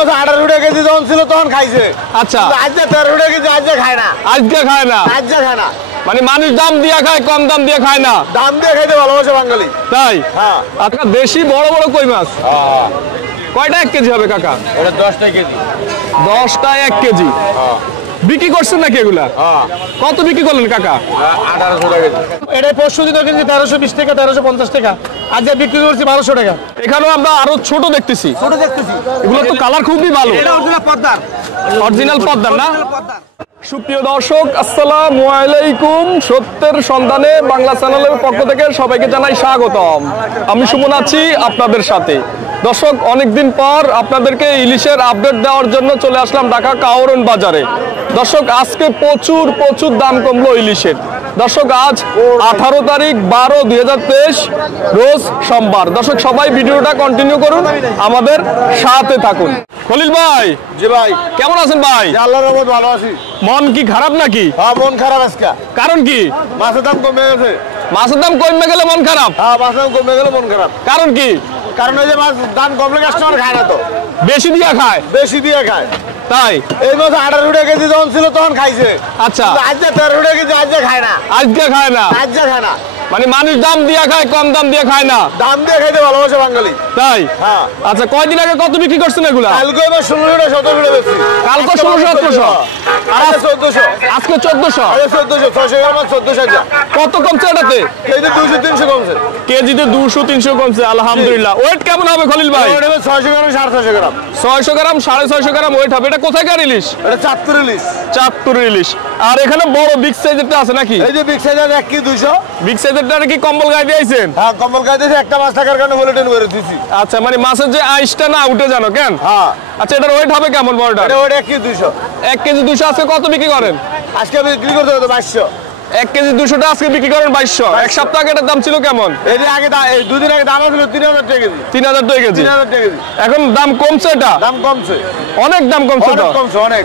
বছর 18 টাকা কেজি যখন ছিল তখন খাইছে। আচ্ছা, আজকে 13 টাকা কেজি আজকে খায় না। আজকে খায় না, আজকে খায় না। মানে মানুষ দাম দিয়ে খায়, কম দাম দিয়ে খায় না। দাম দিয়ে খাইতে ভালোবাসে বাঙালি। তাই? হ্যাঁ। আচ্ছা, দেশি বড় বড় কই মাছ কয়টা 1 কেজি হবে কাকা? এটা 10 টাকা কেজি। 10টা 1 কেজি। বিক্রি করছেন নাকি এগুলা? কত বিক্রি করলেন কাকা? 1800 টাকা কেজি। এটা পরশু দিন কিনছি 1320 টাকা, 1350 টাকা। আজকে বিক্রি করছি 1200 টাকা। এখানেও আমরা আরো ছোট দেখতেছি। ছোট দেখতেছি। এগুলো তো কালার খুবই ভালো। এটা অরিজিনাল পদ্মার। অরিজিনাল পদ্মার না? সুপ্রিয় দর্শক, আসসালামু আলাইকুম। সত্যের সন্ধানে বাংলা চ্যানেলের পক্ষ থেকে সবাইকে জানাই স্বাগতম। আমি সুমন আছি আপনাদের সাথে। দর্শক, অনেকদিন পর আপনাদেরকে ইলিশের আপডেট দেওয়ার জন্য চলে আসলাম ঢাকা কাওরন বাজারে। দর্শক, আজকে প্রচুর দাম কমলো ইলিশের। দর্শক, আজ 18 তারিখ 12/2023 রোজ সোমবার। দর্শক, সবাই ভিডিওটা কন্টিনিউ করুন, আমাদের সাথে থাকুন। খলিল ভাই। জি ভাই। কেমন আছেন ভাই? আল্লাহর রহমত ভালো আছি। মন কি খারাপ নাকি? হ্যাঁ, মন খারাপ আজকে। কারণ কি? মাছের দাম কমে গেছে। মাছের দাম কমে গেলে মন খারাপ? হ্যাঁ, মাছের দাম কমে গেলে মন খারাপ। কারণ কি? কারণ ওই যে মাছ দাম কমলে কাস্টমার খায় না তো। বেশি দিয়ে খায়। বেশি দিয়ে খায়। তাই? এই মাছ 18 টাকা কেজি যখন ছিল তখন খাইছে। আচ্ছা। আজকে 13 টাকা কেজি আজকে খায় না। আজকে খায় না, আজকে খায় না। মানে মানুষ দাম দিয়ে খায়, কম দাম দিয়ে খায় না। দাম দিয়ে খাইতে ভালোবাসে বাঙালি। তাই? হ্যাঁ। আচ্ছা, কয়দিন আগে কত বিক্রি করছেন এগুলা? কালকে এবার 16 টাকা 17 টাকা বেশি। কালকে 1600-1700 আর 1400। আজকে 1400। আরে 1400 600 গ্রাম 1400 টাকা। কত কমছে এটাতে? কেজি 200 300 কমছে। কেজিতে 200-300 কমছে, আলহামদুলিল্লাহ। ওয়েট কেমন হবে খলিল ভাই? ওটা 600 গ্রাম 650 গ্রাম। 600 গ্রাম 650 গ্রাম ওয়েট হবে। এটা কোথাকার ইলিশ? এটা চাঁদপুর ইলিশ। চাঁদপুর ইলিশ। আর এখানে বড় বিগ সাইজেরটা আছে নাকি? এই যে বিগ সাইজের 1 কেজি 200। বিগ সাইজেরটা কি কম্বল গায়ে দিয়েছেন? হ্যাঁ, কম্বল গায়ে দিয়েছি। একটা মাছ থাকার কারণে বুলেটিন করে দিয়েছি। আচ্ছা, মানে মাছের যে আইসটা না উঠে জানো কেন? হ্যাঁ। আচ্ছা, এটার ওয়েট হবে কেমন বড়টা? এটা ওটা 1 কেজি 200। 1 কেজি 200। আজকে কত বিক্রি করেন? আজকে বিক্রি করতে হবে 2200। 1 কেজি 200টা আজকে বিক্রি করেন 2200। এক সপ্তাহ আগে এটার দাম ছিল কেমন? এই যে আগে এই 2 দিন আগে দাম ছিল 3000 টাকা কেজি। 3000 টাকা কেজি। 3000 টাকা কেজি। এখন দাম কমছে, এটা দাম কমছে। অনেক দাম কমছে তো। অনেক কমছে অনেক।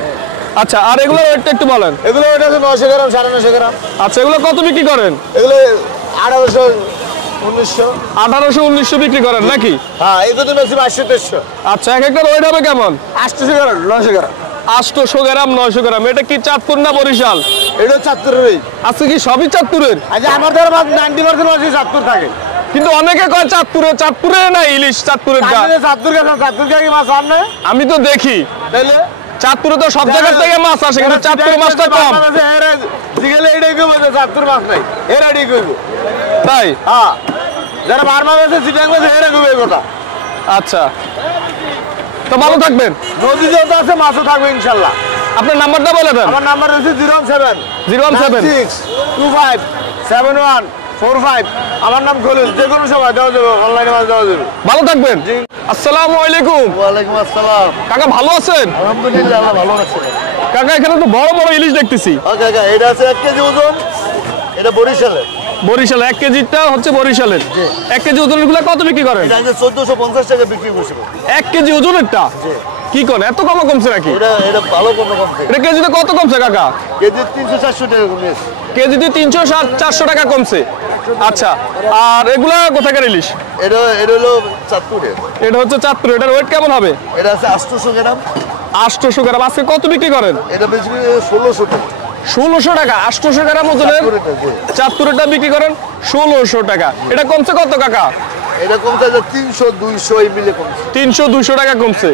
আচ্ছা, আর এগুলোর ওয়েটটা একটু বলেন। এগুলো ওটা আছে 900 গ্রাম 950 গ্রাম। আচ্ছা, এগুলো কত বিক্রি করেন? এগুলো 1800 1900। 1800-1900 বিক্রি করেন নাকি? হ্যাঁ, এই দুটো বেশি 2200 2300। আচ্ছা, এক একটার ওয়েট হবে কেমন? 800 গ্রাম 900 গ্রাম। 800 গ্রাম 900 গ্রাম। এটা কি চাঁদপুর না বরিশাল? এটা চাঁদপুরের। আজকে কি সবই চাঁদপুরের? আচ্ছা, আমাদের মাছ 90% মাছই চাঁদপুর থাকে। কিন্তু অনেকে কয় চাঁদপুরে না ইলিশ চাঁদপুরের দাম। চাঁদপুর কি মাছ আর না? আমি তো দেখি তাইলে চাঁদপুরে তো সব জায়গা থেকে মাছ আসে, কিন্তু চাঁদপুরের মাছটা কম। এটাই কইব যে চাঁদপুর মাছ নাই, এরা এটাই কইব। তাই? হ্যাঁ, যারা বারবার আছে চিটাং মাছ এরা কইব এই কথা। আচ্ছা, তো ভালো থাকবেন। নদী যত আছে মাছও থাকবে ইনশাল্লাহ। আপনার নাম্বারটা বলে দেন। আমার নাম্বার হচ্ছে 017 আমার নাম খলিল। যে কোনো সময় দেওয়া যাবে, অনলাইনে মাছ দেওয়া যাবে। ভালো থাকবেন। আসসালামু আলাইকুম। ওয়ালাইকুম আসসালাম। কাকা ভালো আছেন? আলহামদুলিল্লাহ, আল্লাহ ভালো আছে। কাকা, এখানে তো বড় বড় ইলিশ দেখতেছি। কাকা, এটা আছে 1 কেজি ওজন। এটা বরিশালের। বরিশাল 1 কেজিটা হচ্ছে বরিশালের। 1 কেজি ওজনের গুলা কত বিক্রি করেন? এটা 1450 টাকা বিক্রি করছি। 1 কেজি ওজনেরটা কি কোন এত কম কমছে নাকি? এটা ভালো কমছে। এটা কেজিতে কত কমছে কাকা? কেজি 300-400 টাকা কমেছে। কেজিতে 300-400 টাকা কমছে। আচ্ছা, আর এগুলা কোথাকার ইলিশ? এটা হলো চাঁদপুরের। এটা হচ্ছে চাঁদপুর। এটার ওয়েট কেমন হবে? এটা আছে 800 গ্রাম। 800 গ্রাম। আজকে কত বিক্রি করেন? এটা বেশি 1600 টাকা। 1600 টাকা 800 গ্রাম ওজনের চাঁদপুরেরটা বিক্রি করেন 1600 টাকা। এটা কমছে কত কাকা? এটা কমছে 300-200 এই মিলে কমছে। 300-200 টাকা কমছে,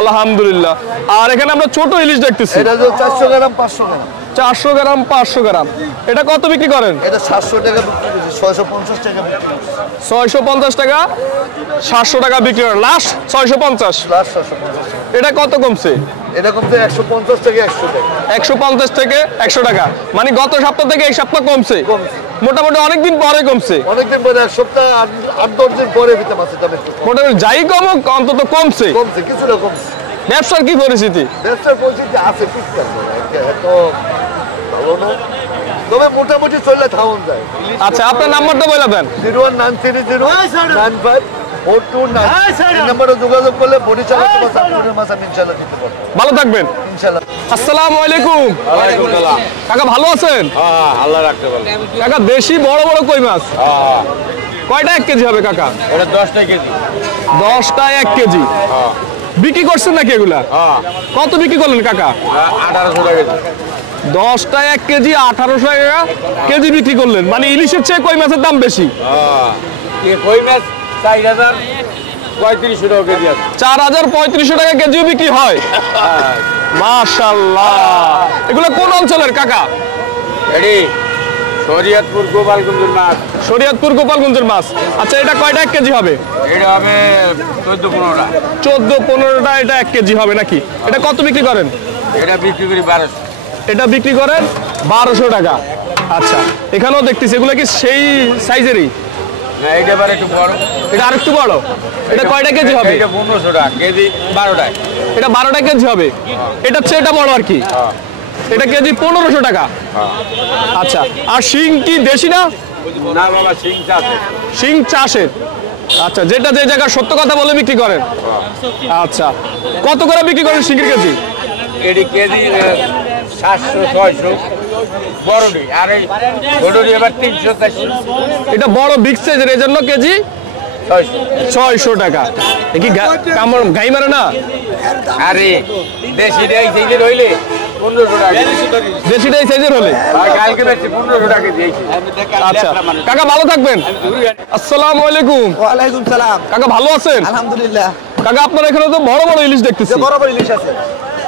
আলহামদুলিল্লাহ। আর এখানে আমরা ছোট ইলিশ দেখতেছি। এটা 400 গ্রাম 500 গ্রাম। 400 গ্রাম 500 গ্রাম। এটা কত বিক্রি করেন? এটা 700 টাকা বিক্রি করছি। 650 টাকা বিক্রি করছি। 650 টাকা 700 টাকা বিক্রি করেন। লাস্ট 650। লাস্ট 650। এটা কত কমছে? এটা কমছে 150 থেকে 100 টাকা। 150 থেকে 100 টাকা, মানে গত সপ্তাহ থেকে এই সপ্তাহ কমছে। মোটামুটি অনেকদিন পরে কমছে। অনেকদিন পরে, 1 সপ্তাহ 8-10 দিন পরে ভিতরে মাছের দাম মোটামুটি যাই কমুক অন্তত কমছে। কিছুটা কমছে। ব্যবসার কি পরিস্থিতি? ব্যবসার পরিস্থিতি আছে ঠিকঠাক, এত ভালো না, তবে মোটামুটি চললে থাউন যায়। আচ্ছা, আপনার নাম্বারটা বলে দেন। 01930954229। এই নম্বরে যোগাযোগ করলে বরিশালের চাঁদপুরের মাছ আমি ইনশাআল্লাহ দিতে পারবো। ভালো থাকবেন ইনশাআল্লাহ। আসসালামু আলাইকুম। ওয়ালাইকুম আসসালাম। কাকা ভালো আছেন? হ্যাঁ, আল্লাহ রাখতে পারবে। কাকা, দেশি বড় বড় কই মাছ কয়টা 1 কেজি হবে কাকা? এটা 10 টাকা কেজি। 10টা 1 কেজি। বিক্রি করছেন নাকি এগুলা? কত বিক্রি করলেন কাকা? 1800 টাকা। 10টা 1 কেজি 1800 টাকা কেজি বিক্রি করলেন, মানে ইলিশের চেয়ে কই মাছের দাম বেশি। কই মাছ 4035 টাকা কেজি আছে। 4035 টাকা কেজিও বিক্রি হয়। মাশাআল্লাহ। এগুলো কোন অঞ্চলের কাকা? এডি শরীয়তপুর গোপালগঞ্জের মাছ। শরীয়তপুর গোপালগঞ্জের মাছ। আচ্ছা, এটা কয়টা 1 কেজি হবে? এটা হবে 14-15টা। 14-15টা এটা 1 কেজি হবে নাকি? এটা কত বিক্রি করেন? এটা বিক্রি করি 1200। এটা বিক্রি করেন 1200 টাকা। আচ্ছা, এখানেও দেখতেছি এগুলো কি সেই সাইজেরই? না, এটা আবার একটু বড়। এটা আরেকটু বড়। এটা কয়টা কেজি হবে? এটা 1500 টাকা কেজি, 12টা। এটা 12টা কেজি হবে। এটা হচ্ছে এটা বড় আর কি। এটা কেজি 1500 টাকা। আচ্ছা, আর শিং কি দেশি না? না বাবা, শিং আছে। শিং চাষের। আচ্ছা, যেটা যে জায়গা সত্য কথা বলে বিক্রি করেন। আচ্ছা, কত করে বিক্রি করেন শিংয়ের কেজি? এডি কেজি 700-600 বড়ডি, আর এই ছোটডি এবার 300-400। এটা বড় বিগ সাইজের, এই জন্য কেজি 600 টাকা। কি কামড় গাই মারে না? আরে দেশিটা এই সাইজের হইলে 1500 টাকা। দেশিটা এই সাইজের হলে? কালকে বেচছি 1500 টাকা দিয়েছি। আচ্ছা কাকা, ভালো থাকবেন। আসসালামু আলাইকুম। ওয়ালাইকুম সালাম। কাকা ভালো আছেন? আলহামদুলিল্লাহ। কাকা, আপনার এখানে তো বড় বড় ইলিশ দেখতেছি। বড় বড় ইলিশ আছে,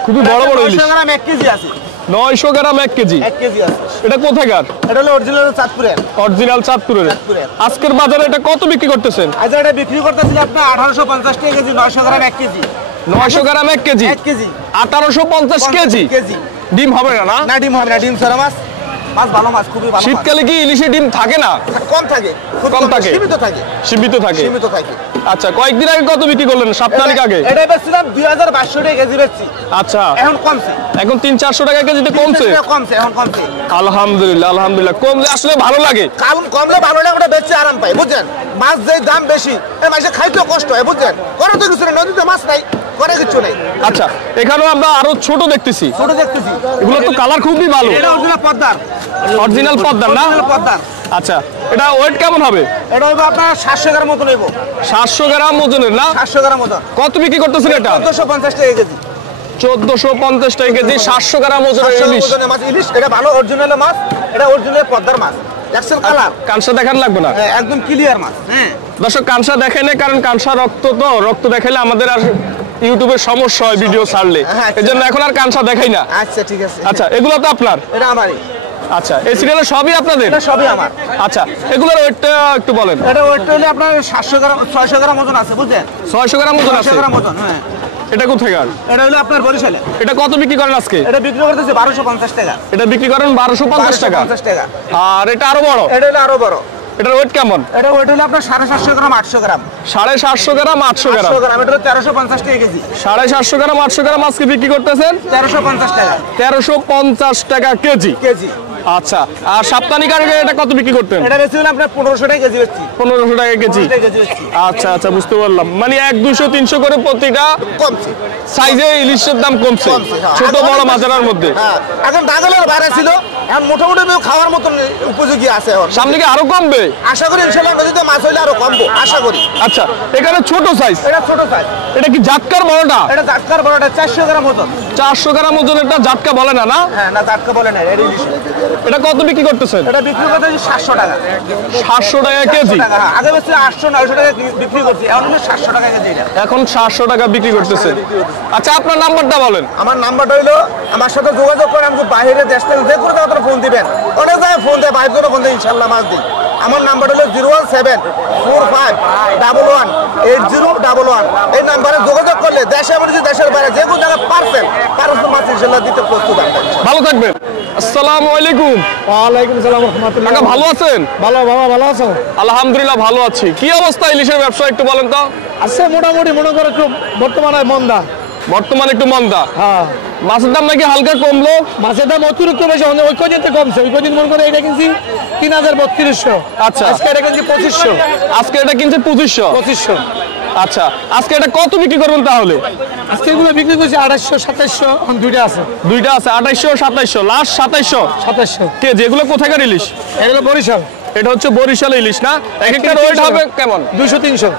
খুবই বড় বড় ইলিশ। 900 গ্রাম 1 কেজি আছে। 900 গ্রাম 1 কেজি। 1 কেজি আছে। এটা কোথাকার? এটা হলো অরিজিনাল চাঁদপুরের। অরিজিনাল চাঁদপুরের। আজকের বাজারে এটা কত বিক্রি করতেছেন? আজ এটা বিক্রি করতেছিল আপনার 1850 টাকা কেজি। 900 গ্রাম 1 কেজি। 900 গ্রাম 1 কেজি। 1 KG 1850 KG. কেজি। ডিম হবে না? না, ডিম হবে না। ডিম ছাড়া মাছ। মাছ ভালো মাছ, খুবই ভালো মাছ। শীতকালে কি ইলিশে ডিম থাকে না? কম থাকে, খুব কম থাকে। সীমিত থাকে। সীমিত থাকে। সীমিত থাকে। আচ্ছা, কয়েকদিন আগে কত বিক্রি করলেন? সপ্তাহখানেক আগে। এটা বেচছিলাম 2200 টাকা কেজি বেচছি। আচ্ছা, এখন কমছে। এখন 300-400 টাকা কেজিতে কমছে। কমছে, এখন কমছে। আলহামদুলিল্লাহ, আলহামদুলিল্লাহ। কমলে আসলে ভালো লাগে। কারণ কমলে ভালো লাগে, ওটা বেচতে আরাম পাই, বুঝছেন? মাছ যেই দাম বেশি, এই মাছে খাইতেও কষ্ট হয়, বুঝছেন? করে তো কিছু নেই, নদীতে মাছ নাই, করে কিছু নেই। আচ্ছা, এখানেও আমরা আরো ছোট দেখতেছি। ছোট দেখতেছি। এগুলো তো কালার খুবই ভালো। এটা অরিজিনাল পদ্মার। অরিজিনাল পদ্মার না? অরিজিনাল পদ্মার। আচ্ছা, এটা ওয়েট কেমন হবে? এটা হইব আপনার 700 গ্রাম মতো নেব। 700 গ্রাম ওজনের না? 700 গ্রাম মতো। কত বিক্রি করতেছেন এটা? 1450 টাকা কেজি। 1450 টাকা কেজি 700 গ্রাম ওজনের 700 ইলিশ। ওজনের মাছ ইলিশ। এটা ভালো অরিজিনাল মাছ। এটা অরিজিনাল পদ্মার মাছ। দেখছেন কালার? কানসা দেখান লাগবে না? একদম ক্লিয়ার মাছ। হ্যাঁ, দর্শক, কানসা দেখাই না, কারণ কানসা রক্ত, তো রক্ত দেখাইলে আমাদের আর ইউটিউবে সমস্যা হয় ভিডিও ছাড়লে। হ্যাঁ, এই জন্য এখন আর কানসা দেখাই না। আচ্ছা ঠিক আছে। আচ্ছা, এগুলো তো আপনার? এটা আমারই। আচ্ছা, এই সিরিয়ালে সবই আপনাদের? এটা সবই আমার। আচ্ছা, এগুলোর ওয়েটটা একটু বলেন। এটা ওয়েট হলে আপনার 700 গ্রাম 600 গ্রাম ওজন আছে, বুঝছেন? 600 গ্রাম ওজন আছে। 600 গ্রাম ওজন। হ্যাঁ, এটা কোথাকার? এটা হলো আপনার বরিশালে। এটা কত বিক্রি করেন আজকে? এটা বিক্রি করতেছে 1250 টাকা। এটা বিক্রি করেন 1250 টাকা। 1250 টাকা। আর এটা আরো বড়? এটা হলো আরো বড়। এটার ওয়েট কেমন? এটা ওয়েট হলো আপনার 750 গ্রাম 800 গ্রাম। 750 গ্রাম 800 গ্রাম। 800 গ্রাম। এটা হলো 1350 টাকা কেজি। 750 গ্রাম 800 গ্রাম আজকে বিক্রি করতেছেন 1350 টাকা 1350 টাকা কেজি। কেজি। আচ্ছা, আর সাপ্তাহিক আগে এটা কত বিক্রি করতেন? এটা বেচছিলাম আপনার 1500 টাকা কেজি বেচছি। 1500 টাকা কেজি। 1500 টাকা কেজি বেচছি। আচ্ছা আচ্ছা, বুঝতে পারলাম। মানে 1 200 300 করে প্রতিটা কমছে। সাইজে ইলিশের দাম কমছে, হ্যাঁ। ছোট বড় মাঝারার মধ্যে। হ্যাঁ, এখন দাগলের বাইরে ছিল, এখন মোটামুটি খাওয়ার মতন উপযোগী আছে। এখন সামনে কি আরো কমবে? আশা করি ইনশাআল্লাহ নদীতে মাছ হইলে আরো কমবো, আশা করি। আচ্ছা, এখানে ছোট সাইজ। এটা ছোট সাইজ। এটা কি জাটকার বড়টা? এটা জাটকার বড়টা 400 গ্রাম ওজন। 400 গ্রাম ওজনেরটা জাটকা বলে না? না, হ্যাঁ, না জাটকা বলে না। এটা ইলিশ। এটা কত বিক্রি করতেছেন? এটা বিক্রি করতে 700 টাকা। 700 টাকা কেজি। 700 টাকা। হ্যাঁ, আগে বেশি 800 900 টাকা বিক্রি করছি, এখন 700 টাকা কেজি। এটা এখন 700 টাকা বিক্রি করতেছেন। আচ্ছা, আপনার নাম্বারটা বলেন। আমার নাম্বারটা হইলো, আমার সাথে যোগাযোগ করে আমাকে বাইরে দেশ থেকে যে কোনো জায়গা ফোন দিবেন, অনেক জায়গায় ফোন দেয়, বাইরে করে ফোন দেয়, ইনশাল্লাহ মাছ দিই। আমার নাম্বার হলো 01745118011। এই নাম্বারে যোগাযোগ করলে দেশে এমনকি দেশের বাইরে যে কোনো জায়গায় পার্সেল মাছ ইনশাল্লাহ দিতে প্রস্তুত আছে। ভালো থাকবেন। আসসালামু আলাইকুম। ওয়ালাইকুম সালাম ওয়া রাহমাতুল্লাহ। কাকা, ভালো আছেন? ভালো বাবা, ভালো আছো? আলহামদুলিল্লাহ ভালো আছি। কি অবস্থা ইলিশের ব্যবসা একটু বলেন তো? আছে মোটামুটি, মনে করো একটু বর্তমানে মন্দা। বর্তমানে একটু মন্দা। হ্যাঁ, মাছের দাম নাকি হালকা কমলো? মাছের দাম অতিরিক্ত বেশি, ওই কদিন কমছে। ওই কদিন মনে করে এটা কিনছি 3300। আচ্ছা, আজকে এটা কিনছি 2500। আজকে এটা কিনছে 2500। 2500। আচ্ছা, আজকে এটা কত বিক্রি করবেন তাহলে? আজকে এগুলো বিক্রি করছি 2800 2700। দুইটা আছে। দুইটা আছে, 2800 2700, লাস্ট 2700 2700 কেজি। এগুলো কোথাকার ইলিশ? এগুলো বরিশাল। এটা হচ্ছে বরিশাল ইলিশ না? এক একটা ওয়েট হবে কেমন? 200 300।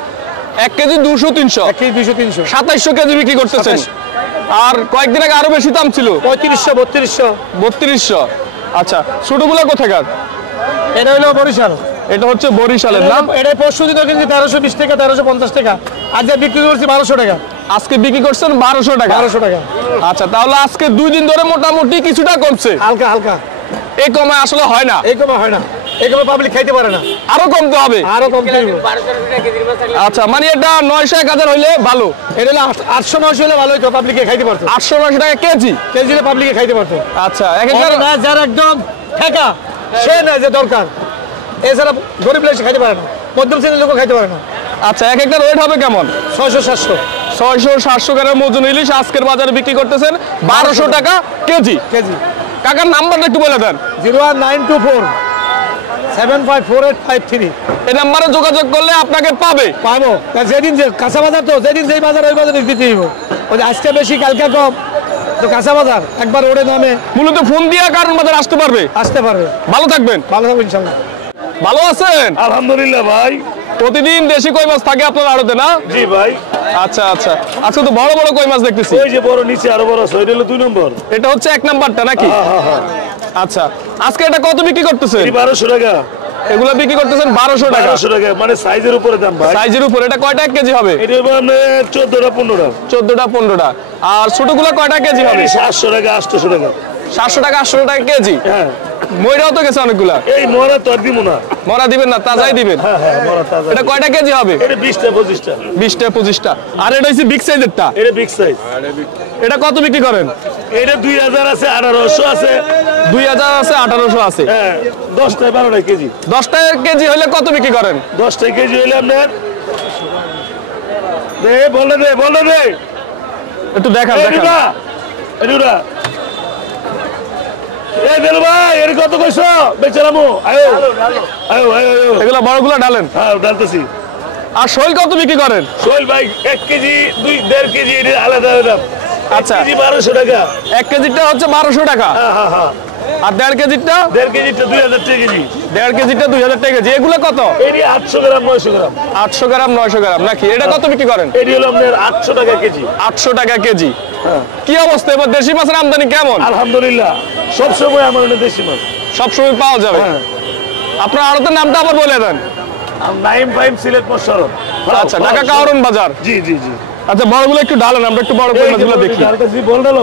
1 কেজি 200 300 1 কেজি 200 300 2700 কেজি বিক্রি করতেছেন। আর কয়েকদিন আগে আরো বেশি দাম ছিল, 3500 3200। আচ্ছা, ছোটগুলো কোথাকার? এটা হলো বরিশাল। এটা হচ্ছে বরিশালের না? এটা পরশু দিন কিনছি 1320 টাকা, 1350 টাকা। আজ বিক্রি করছি 1200 টাকা। আজকে বিক্রি করছেন 1200 টাকা। 1200 টাকা। আচ্ছা, তাহলে আজকে 2 দিন ধরে মোটামুটি কিছুটা কমছে। হালকা হালকা। এই কমে আসলে হয় না, এই কমে হয় না, এই কমে পাবলিক খাইতে পারে না, আরো কমতে হবে। আরো কমতে হবে। আচ্ছা, মানে এটা 900 1000 হইলে ভালো। এটা হলো 800 900 হলে ভালো হতো, পাবলিকে খাইতে পারতো। 800 900 টাকা কেজি কেজিতে পাবলিকে খাইতে পারতো। আচ্ছা, এক একবার না যার একদম ঠেকা সে না যে দরকার, এছাড়া গরিব লোক খাইতে পারে না, মধ্যম শ্রেণীর লোক খাইতে পারে না। আচ্ছা, এক একটা রেট হবে কেমন? 600 700 600 700 গ্রাম ওজন ইলিশ আজকের বাজারে বিক্রি করতেছেন 1200 টাকা কেজি। কেজি। কাকার নাম্বারটা একটু বলে দেন। 01924 754853। এই নাম্বারে যোগাযোগ করলে আপনাকে পাবে। পাবো যেদিন যে কাঁচা বাজার, তো যেদিন যেই বাজার ওই বাজারে দিতে দিব। ওই যে আজকে বেশি কালকে কম, তো কাঁচা বাজার একবার ওড়ে নামে। মূলত ফোন দিয়ে কারণ বাজার আসতে পারবে। আসতে পারবে। ভালো থাকবেন। ভালো থাকবে ইনশাল্লাহ। ভালো আছেন? আলহামদুলিল্লাহ ভাই। প্রতিদিন দেশি কই মাছ থাকে আপনার আড়তে না? জি ভাই। আচ্ছা আচ্ছা, আজকে তো বড় বড় কই মাছ দেখতেছি। ওই যে বড় নিচে আরো বড় আছে, এটা হলো 2 নম্বর। এটা হচ্ছে 1 নাম্বারটা নাকি? আচ্ছা, আজকে এটা কত বিক্রি করতেছেন? 1200 টাকা। এগুলো বিক্রি করতেছেন 1200 টাকা। 1200 টাকা, মানে সাইজের উপরে দাম ভাই। সাইজের উপর। এটা কয়টা কেজি হবে? এটা হবে আপনার 14টা 15টা। 14টা 15টা। আর ছোটগুলো কয়টা কেজি হবে? 700 টাকা 800 টাকা। 700 টাকা 800 টাকা কেজি। হ্যাঁ, ময়রাও তো গেছে অনেকগুলা। এই মরা তো আর দিব না। মরা দিবেন না, তাজাই দিবেন। হ্যাঁ হ্যাঁ, মরা তাজা। এটা কয়টা কেজি হবে? এটা 20টা 25টা। 20টা 25টা। আর এটা হচ্ছে বিগ সাইজেরটা। এটা বিগ সাইজ। এটা কত বিক্রি করেন? এটা 2000 আছে, 1800 আছে। 2000 আছে, 1800 আছে। হ্যাঁ, 10টা 12টা কেজি। 10টা কেজি হলে কত বিক্রি করেন? 10টা কেজি হইলে আপনার দে বলে দে একটু দেখান দেখান। এডুরা এই দেল ভাই, এর কত কইছো? বেচারামু আয়ো আয়ো আয়ো আয়ো। এগুলা বড়গুলা ডালেন। হ্যাঁ, ডালতেছি। আর শৈল কত বিক্রি করেন? সোহেল ভাই 1 কেজি 2.5 কেজি এটা আলাদা আলাদা। আচ্ছা, কেজি 1200 টাকা। 1 কেজিটা হচ্ছে 1200 টাকা। হ্যাঁ হ্যাঁ হ্যাঁ। আর 1.5 কেজিটা? 1.5 কেজিটা 2000 টাকা কেজি। 1.5 কেজিটা 2000 টাকা কেজি। এগুলো কত? এটি 800 গ্রাম 900 গ্রাম। 800 গ্রাম 900 গ্রাম নাকি? এটা কত বিক্রি করেন? এটি হলো আপনার 800 টাকা কেজি। 800 টাকা কেজি। কি অবস্থা এবার দেশি মাছের আমদানি কেমন? আলহামদুলিল্লাহ, সবসময় আমার এখানে দেশি মাছ সবসময় পাওয়া যাবে। আপনার আড়তের নামটা আবার বলে দেন। নাইম ফাইম সিলেট মোশাররফ। আচ্ছা, ঢাকা কারণ বাজার। জি জি জি। আচ্ছা, বড়গুলো একটু ডালেন, আমরা একটু বড় কই মাছগুলো দেখি। ডালতেছি, বল ডালো।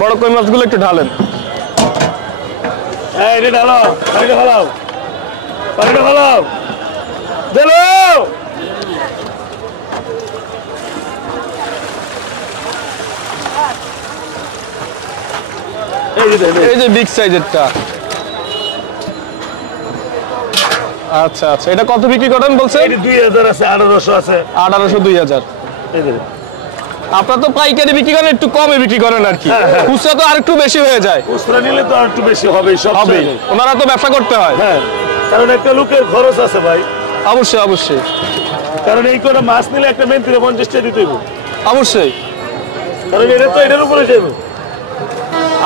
বড় কই মাছগুলো একটু ঢালেন। এই রে ডালো, পানিটা ফালাও। দেলো। এই যে বিগ সাইজেরটা। আচ্ছা আচ্ছা, এটা কত বিক্রি করেন বলছেন? এটি 2000 আছে, 1800 আছে। 1800 2000। এই যে আপনারা তো পাইকারি বিক্রি করেন, একটু কমে বিক্রি করেন আর কি। খুচরা তো আর একটু বেশি হয়ে যায়। খুচরা নিলে তো আর একটু বেশি হবে সব হবে, জায়গায়। ওনারা তো ব্যবসা করতে হয়। হ্যাঁ, কারণ একটা লোকের খরচ আছে ভাই। অবশ্যই অবশ্যই কারণ এই করে মাছ নিলে একটা মেন 50 টাকা দিতে হবে। অবশ্যই। কারণ এটা তো এটার উপরে যাবে।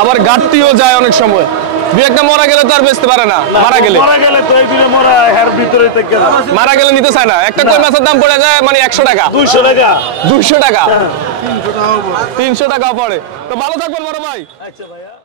আবার ঘাটতিও যায় অনেক সময়। দুই একটা মারা গেলে তো আর বেচতে পারে না। মারা গেলে তো এই দিনে মরা এর ভিতরে থেকে মারা গেলে নিতে চায় না। একটা কই মাছের দাম পড়ে যায় মানে 100 টাকা 200 টাকা 200 টাকা 300 টাকা পড়ে। তো ভালো থাকবেন বড় ভাই। আচ্ছা ভাইয়া।